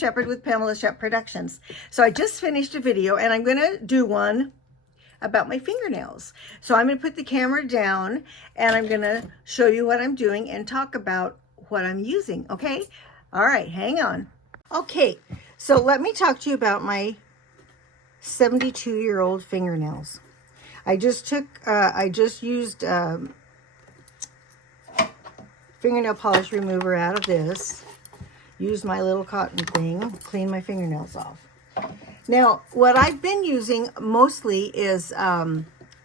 Shepherd with Pamela Shep Productions. So I just finished a video and I'm going to do one about my fingernails. So I'm going to put the camera down and I'm going to show you what I'm doing and talk about what I'm using, okay? All right, hang on. Okay, so let me talk to you about my 72-year-old fingernails. I just used fingernail polish remover out of this. Used my little cotton thing, clean my fingernails off. Now, what I've been using mostly is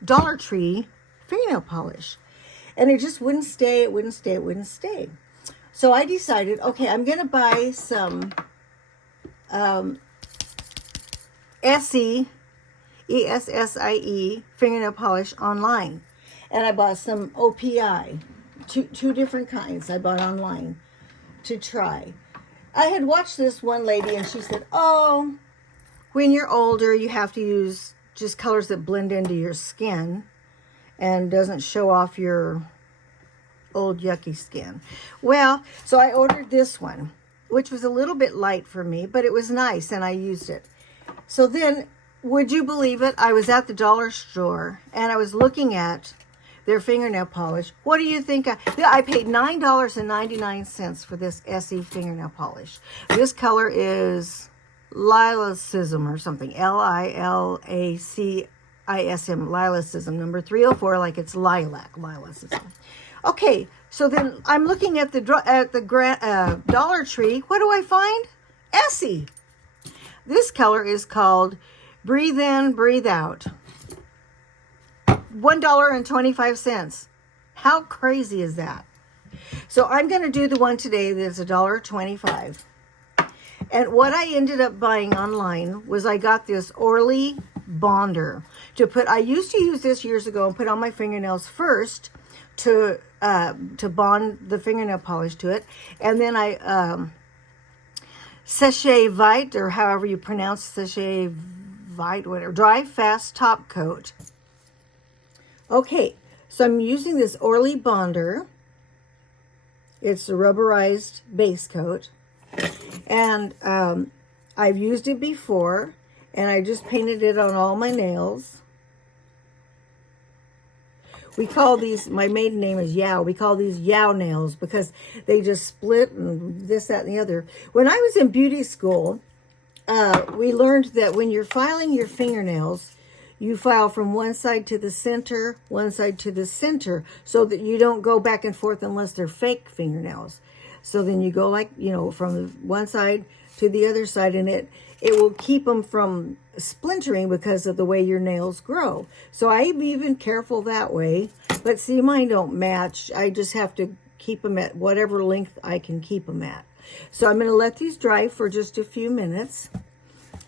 Dollar Tree fingernail polish. And it just wouldn't stay, it wouldn't stay, it wouldn't stay. So I decided, okay, I'm going to buy some Essie, E-S-S-I-E, fingernail polish online. And I bought some OPI, two different kinds I bought online to try. I had watched this one lady and she said, oh, when you're older, you have to use just colors that blend into your skin and doesn't show off your old yucky skin. Well, so I ordered this one, which was a little bit light for me, but it was nice and I used it. So then, would you believe it? I was at the dollar store and I was looking at their fingernail polish. What do you think? I paid $9.99 for this Essie fingernail polish. This color is Lilacism or something. L-I-L-A-C-I-S-M. Lilacism, number 304, like it's lilac. Lilacism. Okay, so then I'm looking at the Dollar Tree. What do I find? Essie. This color is called Breathe In, Breathe Out. $1.25. How crazy is that? So I'm going to do the one today that's $1.25. And what I ended up buying online was I got this Orly Bonder to put. I used to use this years ago and put on my fingernails first to bond the fingernail polish to it, and then I Sachet Vite, or however you pronounce Sachet Vite, whatever, dry fast top coat. Okay, so I'm using this Orly Bonder. It's a rubberized base coat. And I've used it before, and I just painted it on all my nails. We call these, my maiden name is Yao. We call these Yao nails because they just split and this, that, and the other. When I was in beauty school, we learned that when you're filing your fingernails, you file from one side to the center, one side to the center, so that you don't go back and forth unless they're fake fingernails. So then you go like, you know, from the one side to the other side, and it will keep them from splintering because of the way your nails grow. So I'm even careful that way. But see, mine don't match. I just have to keep them at whatever length I can keep them at. So I'm going to let these dry for just a few minutes,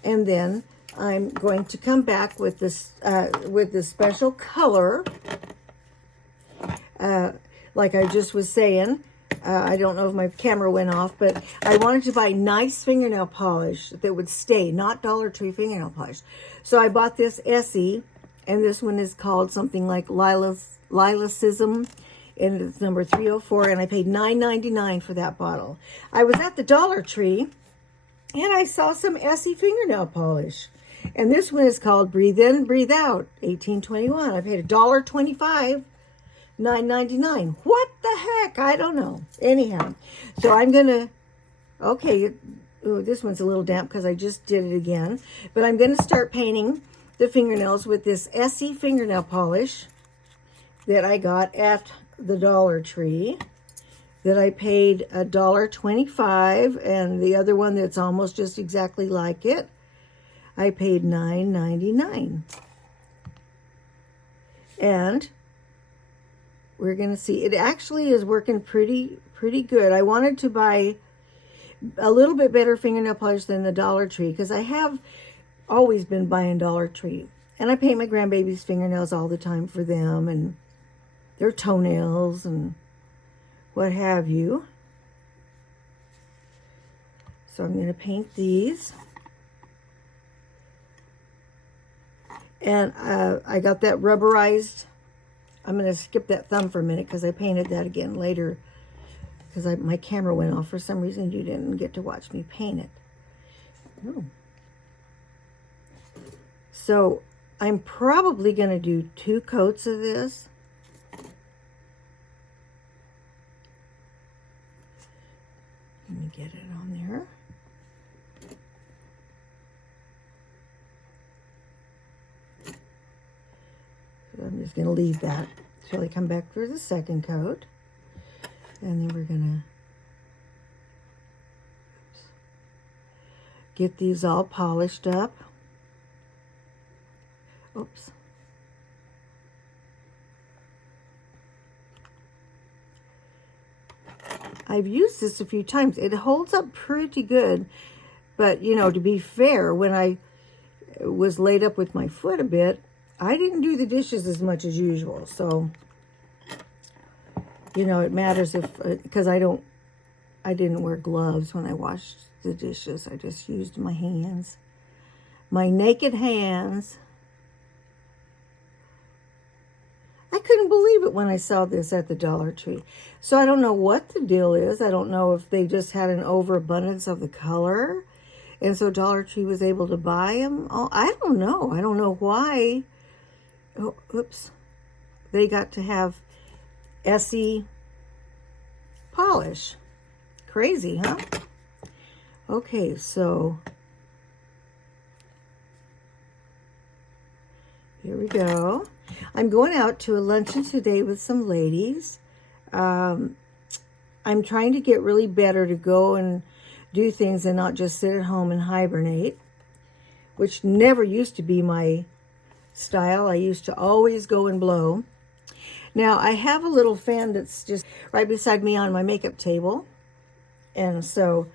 and then I'm going to come back with this special color. Like I just was saying, I don't know if my camera went off, but I wanted to buy nice fingernail polish that would stay, not Dollar Tree fingernail polish. So I bought this Essie, and this one is called something like Lilacism, and it's number 304, and I paid $9.99 for that bottle. I was at the Dollar Tree, and I saw some Essie fingernail polish. And this one is called Breathe In, Breathe Out, 1821. I paid $1.25, $9.99. What the heck? I don't know. Anyhow, so I'm going to, okay, ooh, this one's a little damp because I just did it again. But I'm going to start painting the fingernails with this Essie fingernail polish that I got at the Dollar Tree, that I paid $1.25, and the other one that's almost just exactly like it, I paid $9.99. And we're going to see. It actually is working pretty good. I wanted to buy a little bit better fingernail polish than the Dollar Tree because I have always been buying Dollar Tree. And I paint my grandbabies' fingernails all the time for them and their toenails and what have you. So I'm going to paint these. And I got that rubberized. I'm going to skip that thumb for a minute because I painted that again later because my camera went off. For some reason, you didn't get to watch me paint it. Oh. So I'm probably going to do 2 coats of this. Let me get it on there. So I'm just going to leave that till I come back for the second coat. And then we're going to get these all polished up. Oops. I've used this a few times. It holds up pretty good, but you know, to be fair, when I was laid up with my foot a bit, I didn't do the dishes as much as usual. So, you know, it matters if, because I didn't wear gloves when I washed the dishes. I just used my hands, my naked hands. I couldn't believe it when I saw this at the Dollar Tree. So I don't know what the deal is. I don't know if they just had an overabundance of the color, and so Dollar Tree was able to buy them. Oh, I don't know. I don't know why. Oh, oops. They got to have Essie polish. Crazy, huh? Okay, so here we go. I'm going out to a luncheon today with some ladies. I'm trying to get really better to go and do things and not just sit at home and hibernate, which never used to be my style. I used to always go and blow. Now, I have a little fan that's just right beside me on my makeup table, and so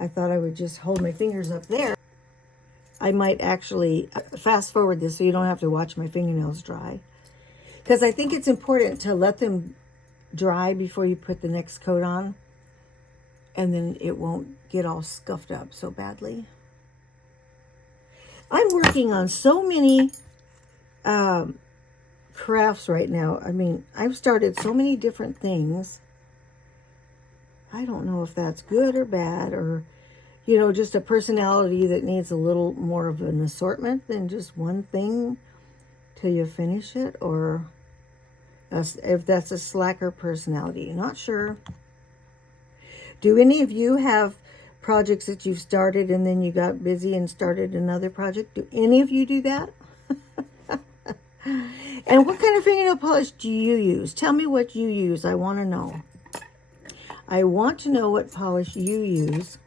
I thought I would just hold my fingers up there. I might actually fast forward this so you don't have to watch my fingernails dry, because I think it's important to let them dry before you put the next coat on, and then it won't get all scuffed up so badly. I'm working on so many crafts right now. I mean, I've started so many different things. I don't know if that's good or bad, or you know, just a personality that needs a little more of an assortment than just one thing till you finish it, or if that's a slacker personality. Not sure. Do any of you have projects that you've started and then you got busy and started another project? Do any of you do that? And what kind of fingernail polish do you use? Tell me what you use. I want to know. I want to know what polish you use,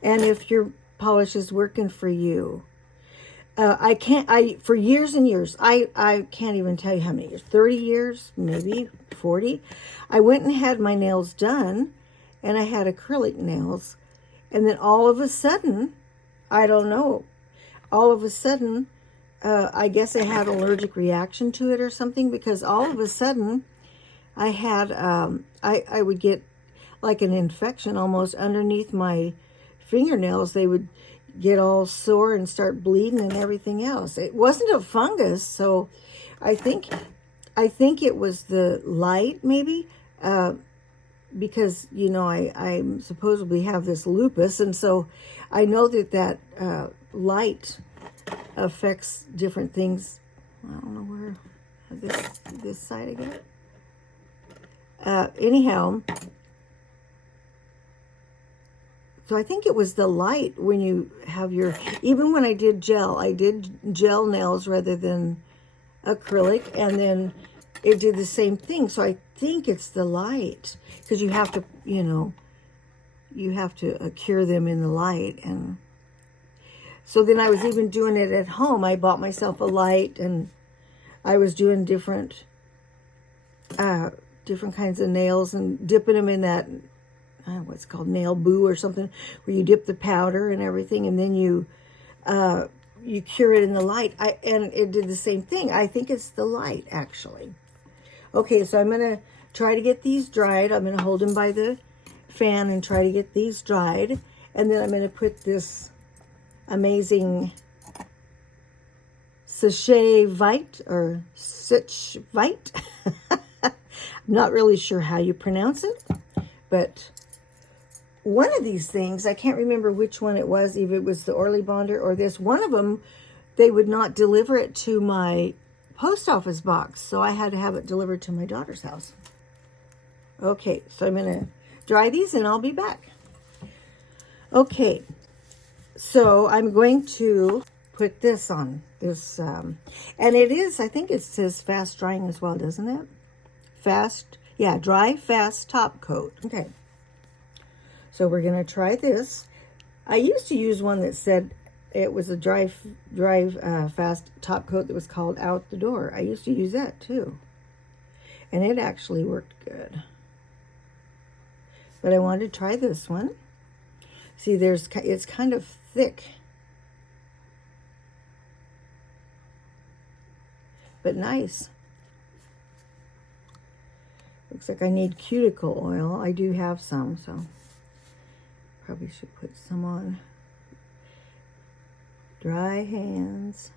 and if your polish is working for you. For years and years, I can't even tell you how many years, 30 years, maybe 40. I went and had my nails done, and I had acrylic nails. And then all of a sudden, I don't know, all of a sudden, I guess I had allergic reaction to it or something, because all of a sudden I had, I would get like an infection almost underneath my fingernails. They would get all sore and start bleeding and everything else. It wasn't a fungus, so I think it was the light, maybe, because you know I supposedly have this lupus, and so I know that light affects different things. I don't know where this side again. Anyhow. So I think it was the light when you have your, even when I did gel nails rather than acrylic, and then it did the same thing. So I think it's the light, because you have to, you know, you have to cure them in the light. And so then I was even doing it at home. I bought myself a light, and I was doing different kinds of nails and dipping them in that, what's called nail boo or something, where you dip the powder and everything, and then you cure it in the light. And it did the same thing. I think it's the light, actually. Okay, so I'm going to try to get these dried. I'm going to hold them by the fan and try to get these dried. And then I'm going to put this amazing sachet vite, or sitch vite. I'm not really sure how you pronounce it, but one of these things, I can't remember which one it was, if it was the Orly Bonder or this, one of them, they would not deliver it to my post office box, so I had to have it delivered to my daughter's house. Okay, so I'm going to dry these and I'll be back. Okay, so I'm going to put this on this, and it is, I think it says fast drying as well, doesn't it? Fast, yeah, dry, fast top coat. Okay, so we're going to try this. I used to use one that said it was a dry, fast top coat that was called Out the Door. I used to use that too, and it actually worked good. But I wanted to try this one. See, it's kind of thick, but nice. Looks like I need cuticle oil. I do have some, so probably should put some on. Dry hands.